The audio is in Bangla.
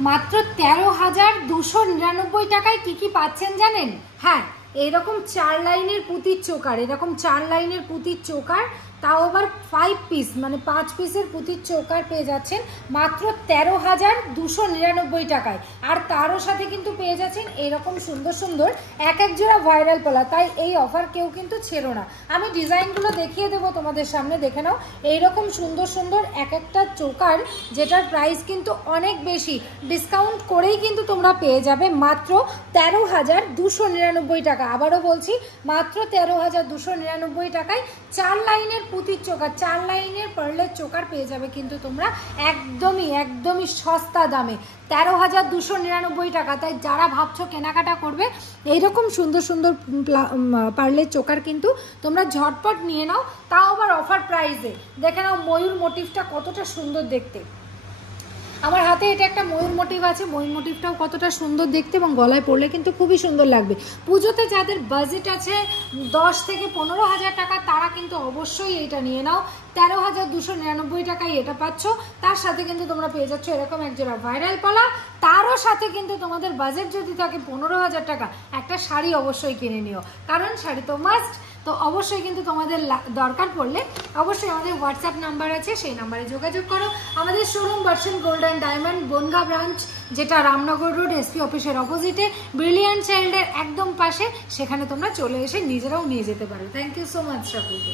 মাত্র 13,299 টাকায় কি কি পাচ্ছেন জানেন? হ্যাঁ, এরকম 4 লাইনের পুঁতির চোকার, এরকম 4 লাইনের পুঁতির চোকার, তাও আবার 5 পিস, মানে 5 পিসের পুঁতির চোকার পেয়ে যাচ্ছেন মাত্র 13,299 টাকায়। আর তারও সাথে কিন্তু পেয়ে যাচ্ছেন এরকম সুন্দর সুন্দর এক এক জোড়া ভাইরাল পলা। তাই এই অফার কেউ কিন্তু ছেড়ো না। আমি ডিজাইনগুলো দেখিয়ে দেবো তোমাদের সামনে, দেখে নাও। এইরকম সুন্দর সুন্দর এক একটা চোকার, যেটার প্রাইস কিন্তু অনেক বেশি, ডিসকাউন্ট করেই কিন্তু তোমরা পেয়ে যাবে মাত্র 13,299 টাকা। আবারও বলছি, মাত্র 13,299 টাকায় 4 লাইনের পুঁতির চোকার, 4 লাইনের পার্লের চোকার পেয়ে যাবে কিন্তু তোমরা একদমই একদমই সস্তা দামে, 13,299 টাকা। তাই যারা ভাবছো কেনাকাটা করবে এইরকম সুন্দর সুন্দর পার্লের চোকার কিন্তু তোমরা ঝটপট নিয়ে নাও, তাও আবার অফার প্রাইসে। দেখে নাও ময়ূর মোটিভটা কতটা সুন্দর দেখতে। আমার হাতে এটা একটা ময়ূর মোটিভ আছে, ময়ূর মোটিভটাও কতটা সুন্দর দেখতে, এবং গলায় পরলে কিন্তু খুবই সুন্দর লাগবে। পুজোতে যাদের বাজেট আছে 10 থেকে 15,000 টাকা, তারা কিন্তু অবশ্যই এইটা নিয়ে নাও। 13,299 টাকায় এটা পাচ্ছ। তার সাথে কিন্তু তোমরা পেয়ে যাচ্ছ এরকম একজোড়া ভাইরাল পলা। তারও সাথে কিন্তু তোমাদের বাজেট যদি থাকে 15,000 টাকা, একটা শাড়ি অবশ্যই কিনে নিও, কারণ শাড়ি তো মাস্ট। তো অবশ্যই কিন্তু তোমাদের দরকার পড়লে অবশ্যই আমাদের হোয়াটসঅ্যাপ নাম্বার আছে, সেই নাম্বারে যোগাযোগ করো। আমাদের showroom Barshan gold and diamond Bongaon branch, যেটা রামনগর রোড এসপি অফিসের অপোজিটে, ব্রিলিয়ান্ট চাইল্ডের একদম পাশে। সেখানে তোমরা চলে এসে নিজেরাও নিয়ে যেতে পারো। থ্যাংক ইউ সো মাচ সকলকে।